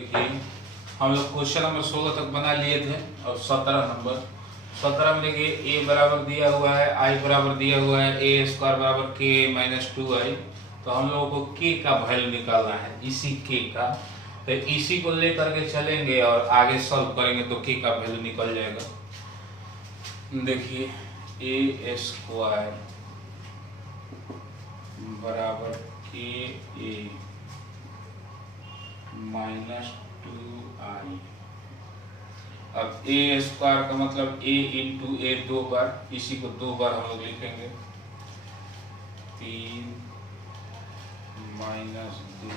देखिए हम लोग क्वेश्चन नंबर 16 तक बना लिए थे और 17 में देखिए ए बराबर दिया हुआ है, आई बराबर दिया हुआ है, ए स्क्वायर बराबर के माइनस 2i। तो हम लोगों को के का वैल्यू निकालना है, इसी के का। तो इसी को लेकर के चलेंगे और आगे सॉल्व करेंगे तो के का वैल्यू निकल जाएगा। देखिए ए स्क्वायर बराबर के ए माइनस 2i। अब ए स्क्वायर का मतलब ए इंटू ए 2 बार, इसी को 2 बार हम लोग लिखेंगे। 3 माइनस 2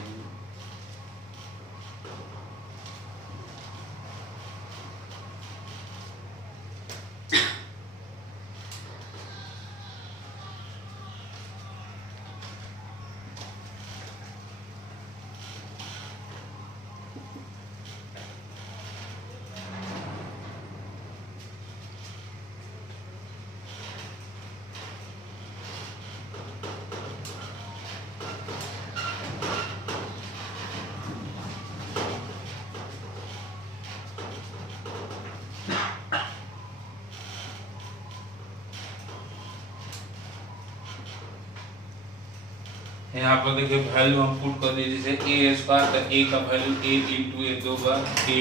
यहाँ पर देखिए वैल्यू हम पुट कर दिए, जैसे ए स्क्वायर का ए का वैल्यू ए इंटू ए 2 बार ए,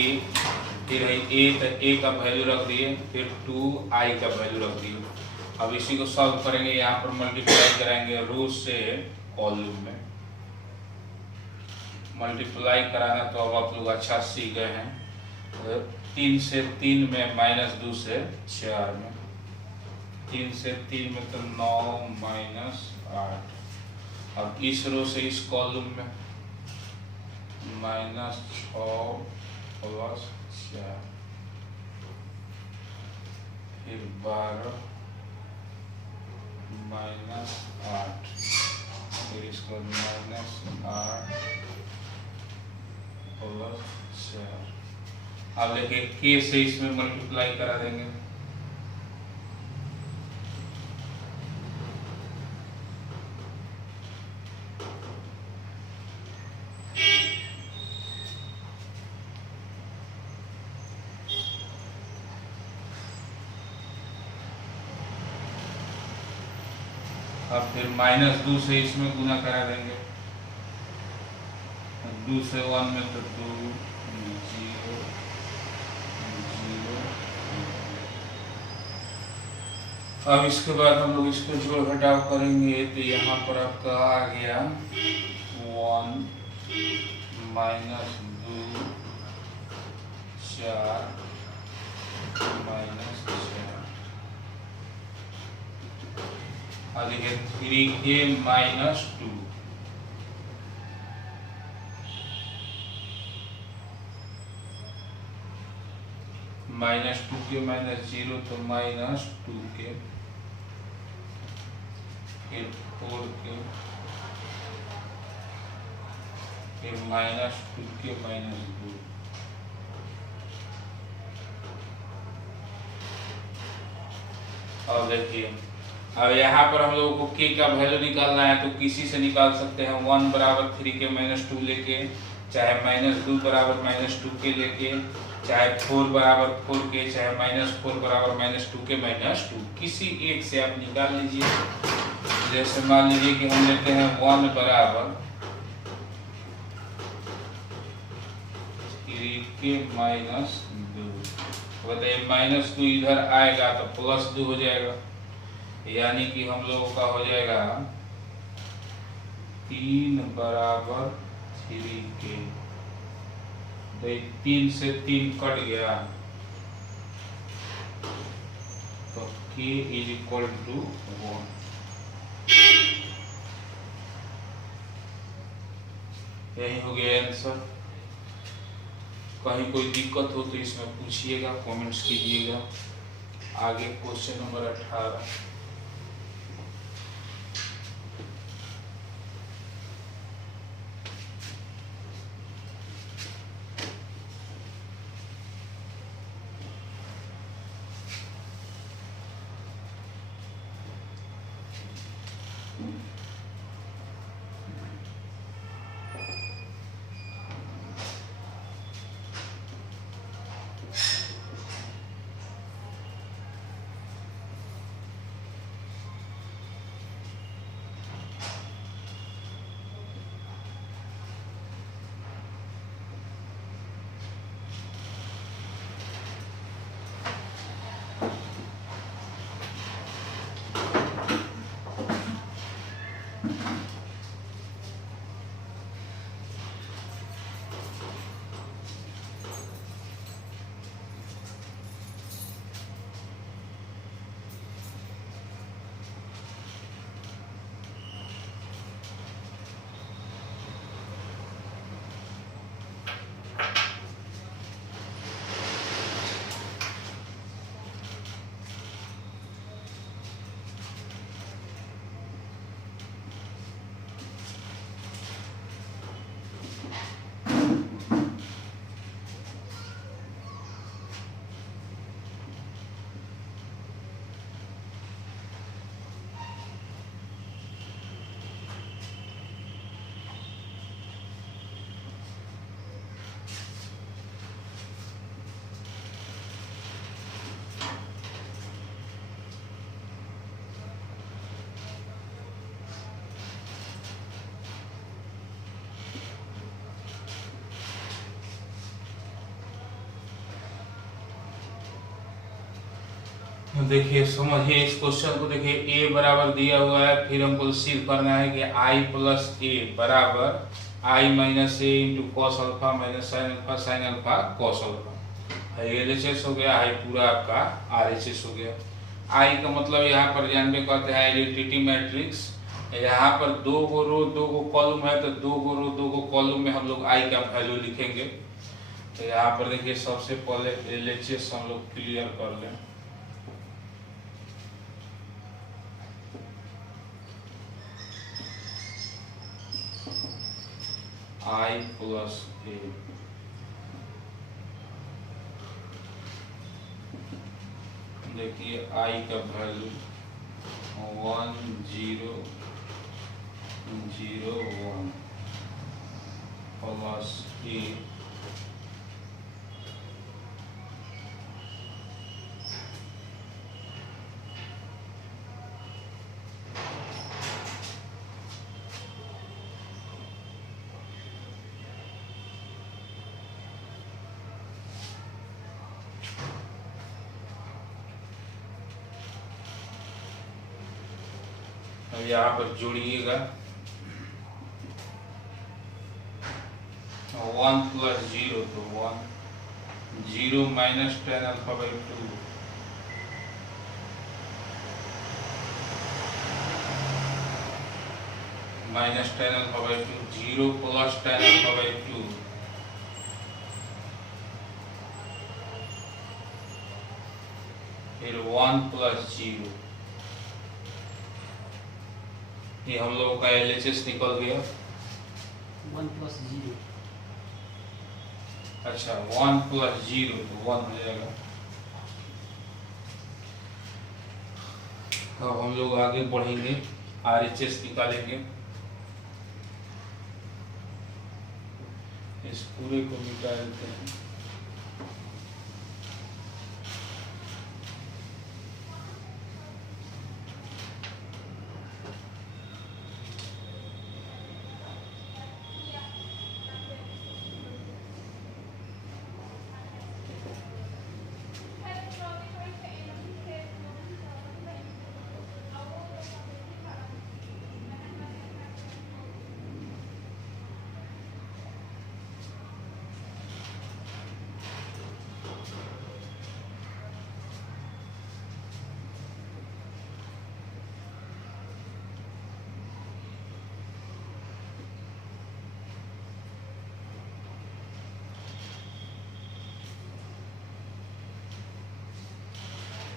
फिर है ए तो ए का वैल्यू रख दिए, फिर 2i का वैल्यू रख दिए। अब इसी को सॉल्व करेंगे, यहाँ पर मल्टीप्लाई कराएंगे रो से कॉलम में। मल्टीप्लाई कराना तो अब आप लोग अच्छा सीख गए हैं। 3 से 3 में माइनस 2 से 4 में, 3 से 3 में तो 9 माइनस 8। अब इस रो से इस कॉलम में माइनस 6 प्लस 4, फिर 12 माइनस 8, फिर इसको माइनस 8 प्लस 4। अब देखिए के से इसमें मल्टीप्लाई करा देंगे। अब फिर माइनस 2 से इसमें गुना करा देंगे। 2 से 1 में तो 2 0 0। अब इसके बाद हम लोग इसको जोड़ घटाव करेंगे तो यहाँ पर आपका आ गया 1 माइनस 2 4 माइनस 4। और देखिए 3k minus 2। Minus 2k minus 0 तो माइनस 2k, फिर 4k, फिर माइनस 2k माइनस 2। और देखिए अब यहाँ पर हम लोगों को k का वैल्यू निकालना है, तो किसी से निकाल सकते हैं। 1 बराबर 3k माइनस 2 लेके, चाहे माइनस 2 बराबर माइनस 2k लेके, चाहे 4 बराबर 4k, चाहे माइनस 4 बराबर माइनस 2k माइनस 2, किसी एक से आप निकाल लीजिए। जैसे मान लीजिए कि हम लेते हैं 1 बराबर 3k माइनस 2। बताइए माइनस 2 इधर आएगा तो प्लस 2 हो जाएगा, यानी कि हम लोगों का हो जाएगा 3 बराबर 3k। 3 से 3 कट गया तो k इज इक्वल टू 1। यही हो गया आंसर। कहीं कोई दिक्कत हो तो इसमें पूछिएगा, कमेंट्स कीजिएगा। आगे क्वेश्चन नंबर 18। देखिए समझिए इस क्वेश्चन को। देखिए ए बराबर दिया हुआ है, फिर हमको सिद्ध करना है कि आई प्लस ए बराबर I minus A into cos alpha minus sine alpha cos alpha. L H S हो गया, आई पूरा आपका आर एच एस हो गया। आई का मतलब यहाँ पर जानबे करते हैं आइडेंटिटी मैट्रिक्स। यहाँ पर दो गो रो दो गो कॉलम है, तो दो गो रो दो गो कॉलम में हम लोग आई का वैल्यू लिखेंगे। तो यहाँ पर देखिए सबसे पहले एल एच एस हम लोग क्लियर कर लें। आई प्लस ए देखिए आई का वैल्यू 1 0 0 1 प्लस ए अब यहाँ पर जोड़िएगा 1 प्लस 0 तो 1 0 minus 10 alpha by 2 minus 10 alpha by 2 0 plus 10 alpha by 2 फिर 1 प्लस 0। ये हम लोगों का एलएचएस निकल गया 1 प्लस 0। अच्छा 1 प्लस 0 तो 1 हो जाएगा। अब हम लोग आगे बढ़ेंगे, आरएचएस निकालेंगे। इस पूरे को मिटा देते हैं।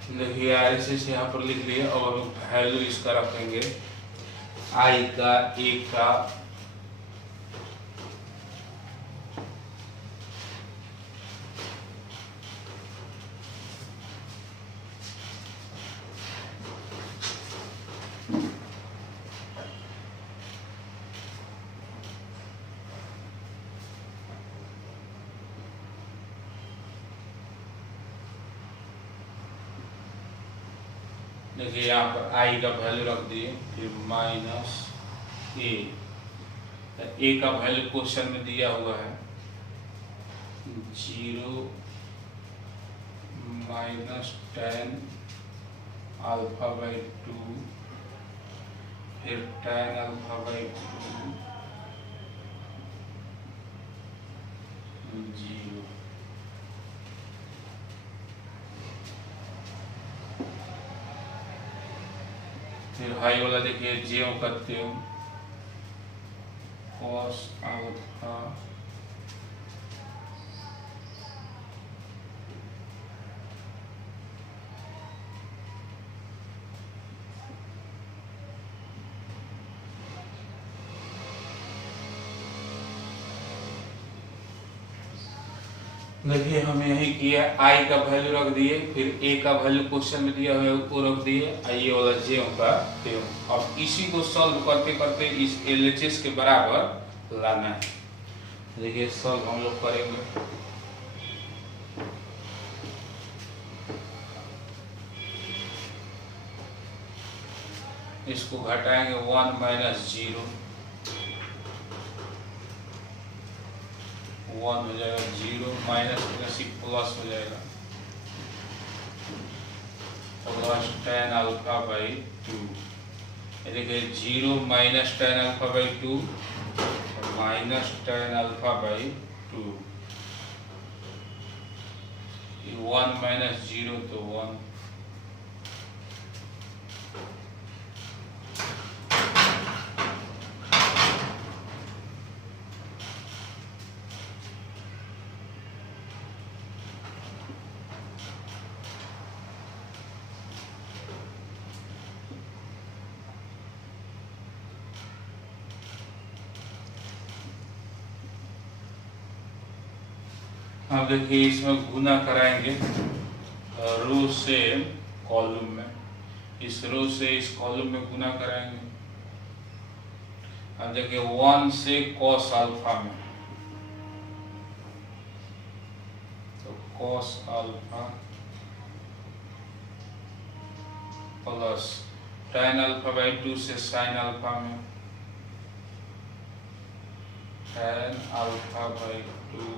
देखिए आरएचएस यहाँ पर लिख लिया। और हम वैल्यू इसका रखेंगे आई का ए का देखिए यहाँ पर आई का वैल्यू रख दिए, फिर माइनस ए का वैल्यू क्वेश्चन में दिया हुआ है 0 माइनस 10 अल्फा बाई 2 फिर 10 अल्फा बाई 2 0। फिर हाई वाला देखिए ज्यों करते हो cos अल्फा देखिए हम यही किया, आई का वैल्यू रख दिए, फिर ए का वैल्यू क्वेश्चन में दिया हुआ है वो रख दिए, ये वाला जे का त्यों। अब इसी को सॉल्व करते करते इस एलएचएस के बराबर लाना है। देखिए सॉल्व हम लोग करेंगे। इसको घटाएंगे 1 माइनस 0 1 हो जाएगा, 0 माइनस प्लस हो जाएगा, plus tan alpha by two. देखिए 0 minus tan alpha by to minus tan alpha by to, 1 minus 0 तो 1। अब देखिए इसमें गुना कराएंगे रो से कॉलम में, इस रो से इस कॉलम में गुना कराएंगे। अब देखिए 1 से कॉस अल्फा में, तो cos alpha plus tan alpha by 2 से साइन अल्फा में, tan alpha by 2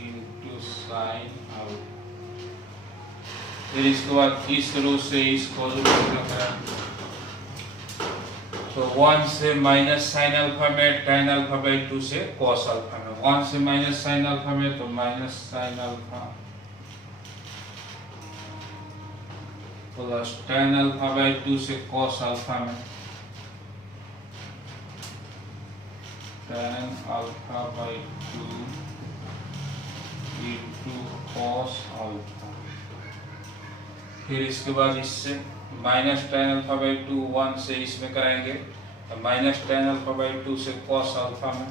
into sine alpha. फिर इसके बाद इस रो से इस कॉलम में कराएंगे, तो 1 से माइनस साइन अल्फा में, tan अल्फा बाई 2 से कॉस अल्फा में, 1 से माइनस साइन अल्फा में तो minus sine alpha plus tan alpha by 2 से कॉस अल्फा में, tan alpha by 2 into cos alpha. फिर इसके बाद इससे माइनस टेन अल्फा बाई 2 1 से इसमें कराएंगे, तो माइनस टेन अल्फा बाई 2 से कॉस अल्फा में,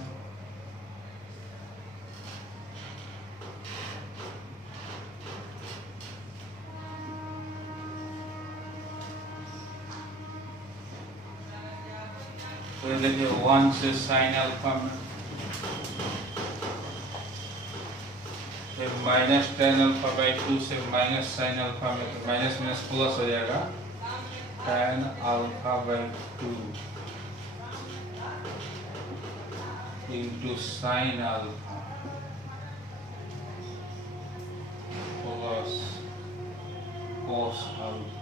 तो देखिए 1 से साइन अल्फा में, फिर माइनस टेन अल्फा बाई 2 से माइनस साइन अल्फा में, तो माइनस माइनस प्लस हो जाएगा, tan alpha by 2 into sine alpha plus cos alpha.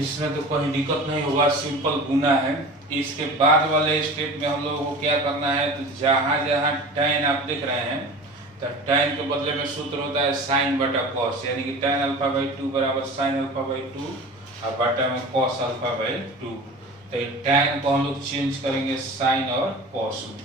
इसमें तो कोई दिक्कत नहीं होगा, सिंपल गुना है। इसके बाद वाले स्टेप में हम लोगों को क्या करना है, तो जहां जहां tan आप देख रहे हैं, तो tan के बदले में सूत्र होता है साइन बटा कॉस, यानी कि tan अल्फा बाई 2 बराबर साइन अल्फा बाई 2 और बटा में कॉस अल्फा बाई 2। तो tan को हम लोग चेंज करेंगे साइन और कॉस में।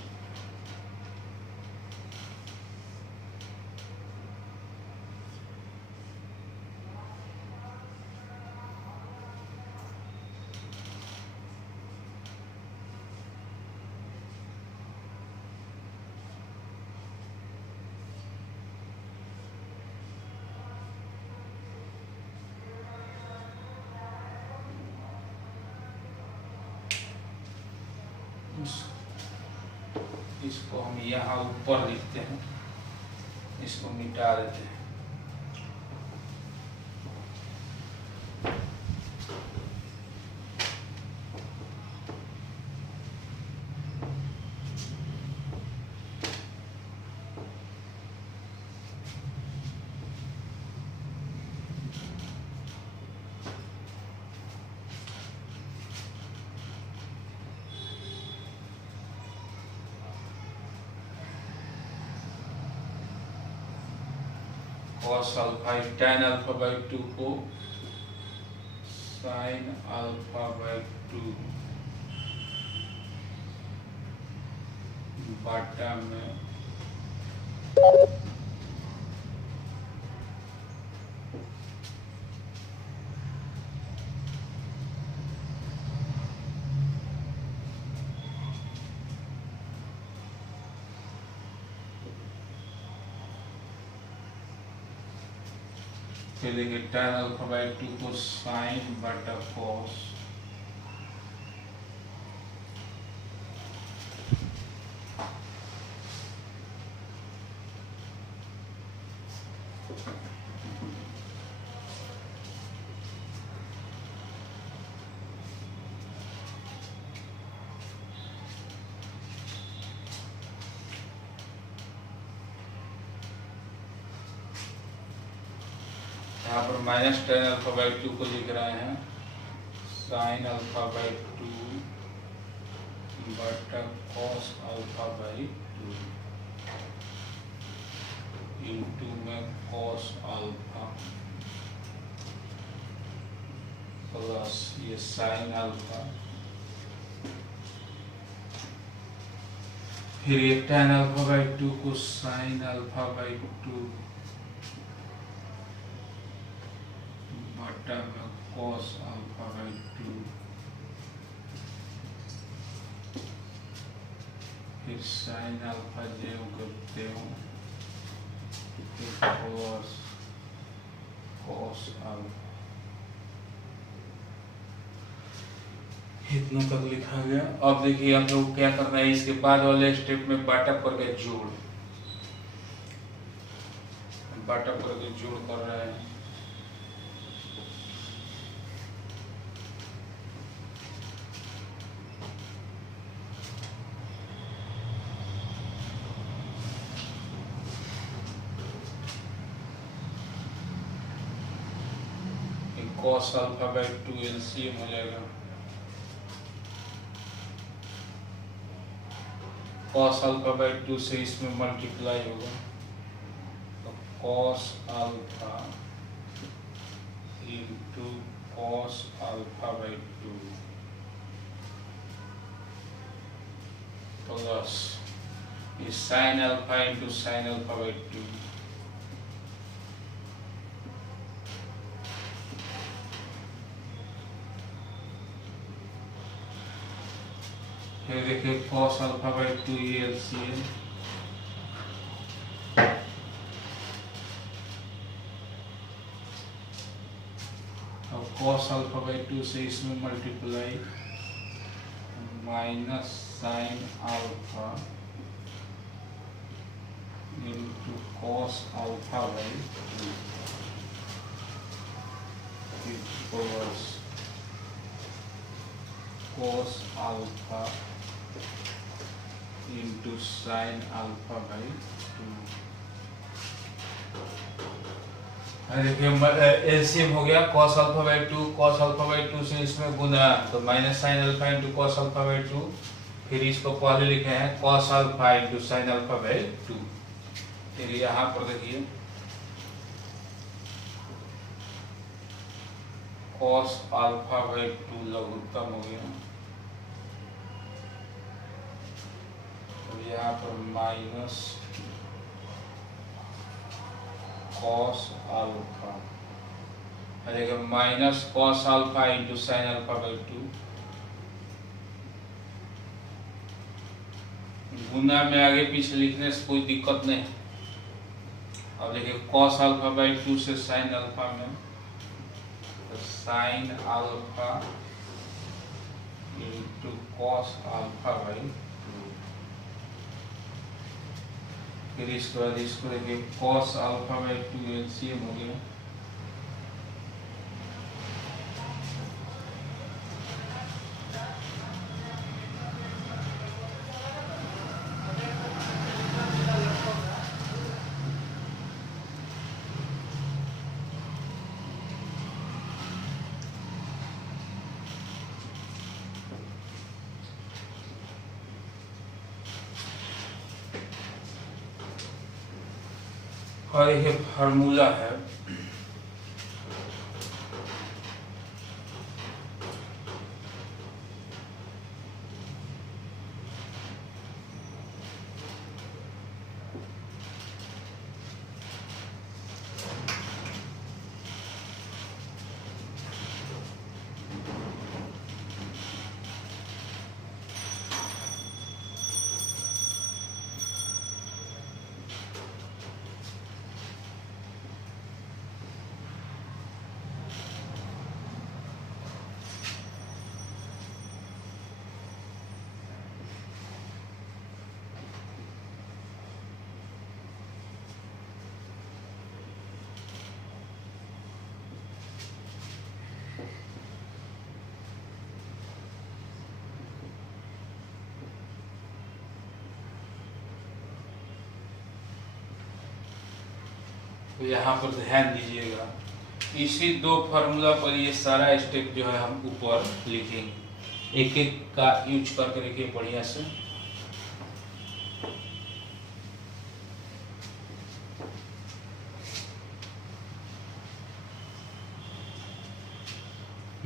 इसको हम यहाँ ऊपर लिखते हैं, इसको मिटा देते हैं। cos alpha tan alpha by 2 को sin अल्फा बाई 2 बटा में फिर देखिए tan अल्फा बाई 2 को साइन बटा कॉस यहाँ पर minus tan alpha by to को लिख रहे हैं साइन अल्फा बाई टू बटा cos alpha by two into में कॉस अल्फा प्लस ये साइन अल्फा, फिर ये टेन अल्फा बाई टू को साइन अल्फा बाई टू बटा में कॉस अल्फा बाई टू, फिर साइन अल्फा जो करते हो फिर कॉस अल्फा, इतना तक लिखा गया। अब देखिए हम लोग क्या करना है, इसके बाद वाले स्टेप में बाटअप करके जोड़, बाटअप करके जोड़ कर रहे हैं। Cos alpha by to LCM हो जाएगा, कॉस अल्फा बाई टू से इसमें मल्टीप्लाई होगा तो cos alpha into cos alpha by two plus ये sine alpha into sine alpha by two, फिर देखिए कॉस अल्फा बाई टू ये एलसीएम, अब कॉस अल्फा बाई टू से इसमें multiply minus sine alpha into cos alpha by two plus cos alpha into sine alpha by two. देखिए LCM हो गया cos alpha by two, cos alpha by two से इसमें गुना तो minus sine alpha into cos alpha by two, फिर इसको पहले लिखे हैं cos alpha into sine alpha by two. फिर यहाँ पर देखिए कॉस अल्फा बाई टू लघुत्तम हो गया, यहाँ पर माइनस कॉस अल्फा आएगा minus cos alpha into sine alpha by two, गुना में आगे पीछे लिखने से कोई दिक्कत नहीं। अब देखिए कॉस अल्फा बाई टू से साइन अल्फा में तो sign alpha into cos alpha by, फिर इसके बाद इसको देखिए cos alpha by to LCM हो गया, और ये फार्मूला है तो यहाँ पर ध्यान दीजिएगा इसी दो फार्मूला पर ये सारा स्टेप जो है हम ऊपर लिखेंगे, एक एक का यूज करके देखिए बढ़िया से।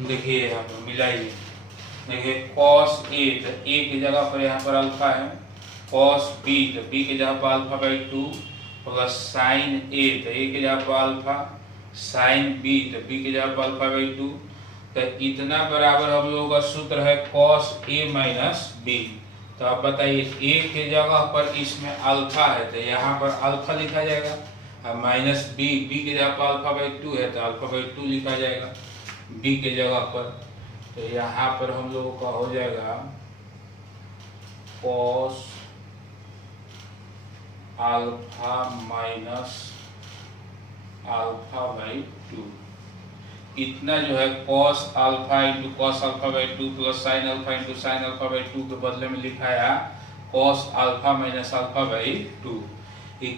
देखिए यहाँ पर मिलाइए, देखिए cos A, तो A की जगह पर यहाँ पर अल्फा है, cos B, तो B की जगह पर alpha by 2 plus sign A, तो A की जगह पर अल्फा, साइन B, तो B की जगह पर अल्फा बाई 2, तो इतना बराबर हम लोगों का सूत्र है cos A माइनस B। तो आप बताइए A की जगह पर इसमें अल्फा है तो यहाँ पर अल्फा लिखा जाएगा, और माइनस B, B की जगह पर अल्फा बाई 2 है तो अल्फा बाई 2 लिखा जाएगा B के जगह पर। तो यहाँ पर हम लोगों का हो जाएगा cos alpha minus alpha by 2, इतना जो है cos alpha into cos alpha by 2 plus sign alpha into sine alpha by 2 के बदले में लिखा है cos alpha minus alpha by 2।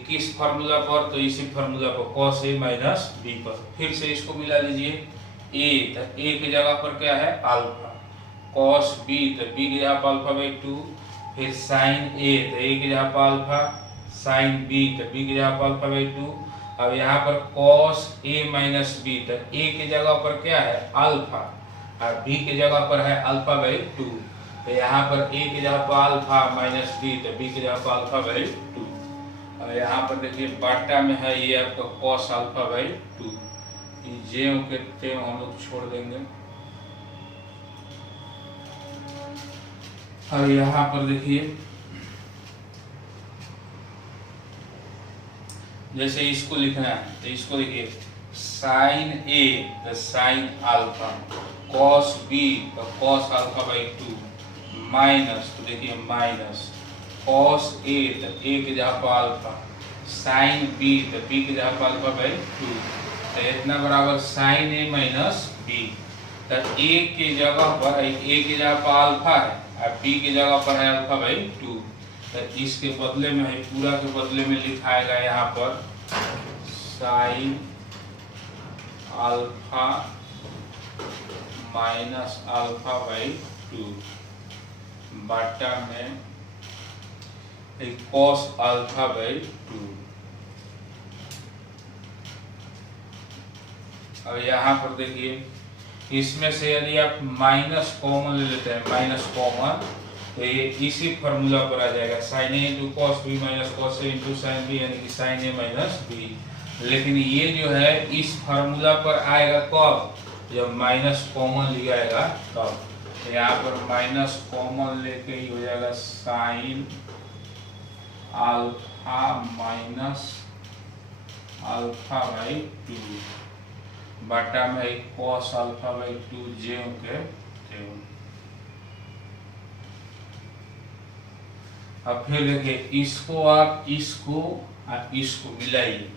किस फार्मूला पर, तो इसी फार्मूला पर cos A माइनस B पर। फिर से इसको मिला लीजिए, A, तो A की जगह पर क्या है अल्फा, cos B, तो B की जगह पर अल्फा बाई 2, फिर साइन A, तो A की जगह पर अल्फा, साइन B, तो B की जगह पर अल्फा बाई 2। अब यहाँ पर cos A माइनस B, तो A की जगह पर क्या है अल्फा और B की जगह पर है अल्फा बाई 2, तो यहाँ पर A की जगह पर अल्फा माइनस B, तो B की जगह पर अल्फा बाई 2। और यहाँ पर देखिए बाटा में है ये आपका cos अल्फा बाई 2, जेव के तेव हम लोग छोड़ देंगे। और यहाँ पर देखिए जैसे इसको लिखना है तो इसको देखिए साइन A तो साइन अल्फा, cos B तो cos अल्फा बाई 2, माइनस, तो देखिए माइनस cos A तो A की जगह पर अल्फा, साइन B तो B की जगह पर अल्फा बाई 2, तो इतना बराबर साइन A माइनस B। तो A की जगह पर अल्फा है और B की जगह पर है अल्फा बाई 2, तो इसके बदले में है पूरा के बदले में लिखाएगा यहाँ पर sine alpha minus alpha by 2 बाटा में cos अल्फा बाई 2। अब यहाँ पर देखिए इसमें से यदि आप माइनस कॉमन ले लेते हैं, माइनस कॉमन, तो ये इसी फार्मूला पर आ जाएगा sine A into cos B minus cos A into sine B, यानी कि साइन ए माइनस बी। लेकिन ये जो है इस फार्मूला पर आएगा कब, जब माइनस कॉमन लिया जाएगा तब। तो यहाँ पर माइनस कॉमन लेके ही हो जाएगा sine alpha minus alpha by 2 बाटा में cos अल्फा बाई 2 जेव के जेव। अब फिर देखिए इसको आप इसको और इसको मिलाइए,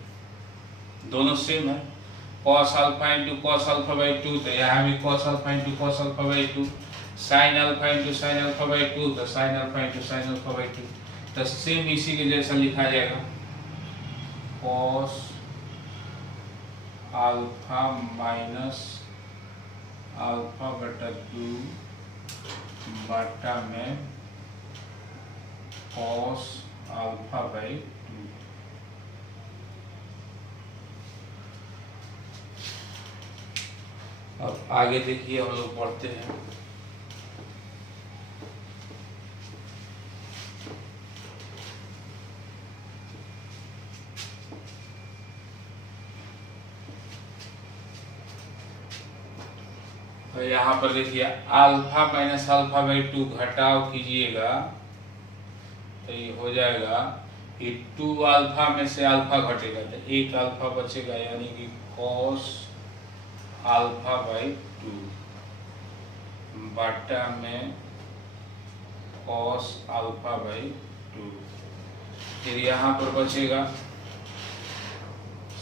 दोनों सेम है, cos alpha into cos alpha by 2, तो यहाँ भी cos alpha into cos alpha by 2, sign alpha into sine alpha by 2, तो sign alpha into sine alpha by 2, तो सेम इसी के जैसा लिखा जाएगा cos अल्फा माइनस अल्फा बटा 2 बटा में cos अल्फा बाई 2। अब आगे देखिए हम लोग पढ़ते हैं। तो यहाँ पर देखिए अल्फा माइनस अल्फा बाई 2 घटाव कीजिएगा तो ये हो जाएगा कि 2 अल्फा में से अल्फा घटेगा तो एक अल्फा बचेगा, यानी कि cos अल्फा बाई 2 बटा में cos अल्फा बाई 2। फिर यहाँ पर बचेगा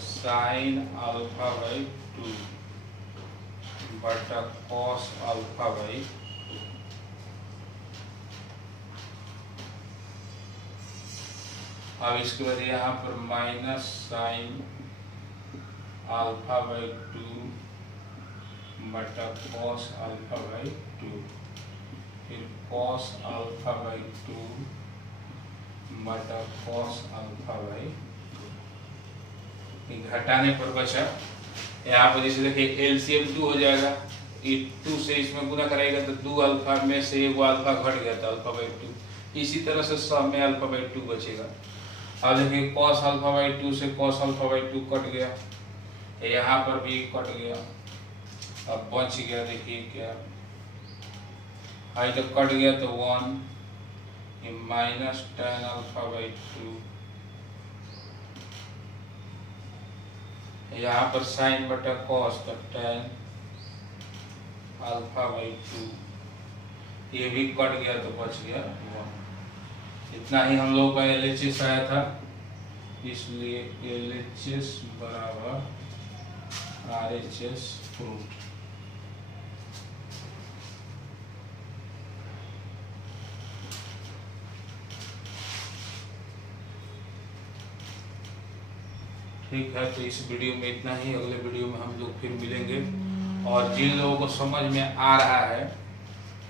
साइन अल्फा बाई 2 बटा cos अल्फा बाई 2। अब इसके बाद यहाँ पर माइनस साइन अल्फा बाई 2 बटा कॉस अल्फा बाई 2, फिर कॉस अल्फा बाई 2 बटा कॉस अल्फा बाई 2। घटाने पर बचा यहाँ पर जैसे देखिए एलसीएम 2 हो जाएगा, ये 2 से इसमें गुना करेगा तो 2 अल्फा में से एगो अल्फा घट गया था अल्फा बाई 2, इसी तरह से सब में अल्फा बाई 2 बचेगा। अब देखिए कॉस अल्फा बाई 2 से कॉस अल्फा बाई 2 कट गया, यहाँ पर भी कट गया, अब बच गया देखिए क्या आई तो कट गया तो 1 माइनस टेन अल्फा बाई 2, यहाँ पर साइन बटा कॉस तो टेन अल्फा बाई 2, ये भी कट गया तो बच गया 1। इतना ही हम लोग का LHS आया था, इसलिए LHS बराबर RHS प्रूफ। ठीक है, तो इस वीडियो में इतना ही, अगले वीडियो में हम लोग फिर मिलेंगे। और जिन लोगों को समझ में आ रहा है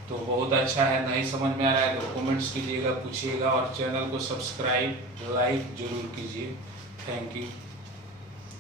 तो बहुत अच्छा है, नहीं समझ में आ रहा है तो कमेंट्स कीजिएगा, पूछिएगा, और चैनल को सब्सक्राइब लाइक जरूर कीजिए। Thank you.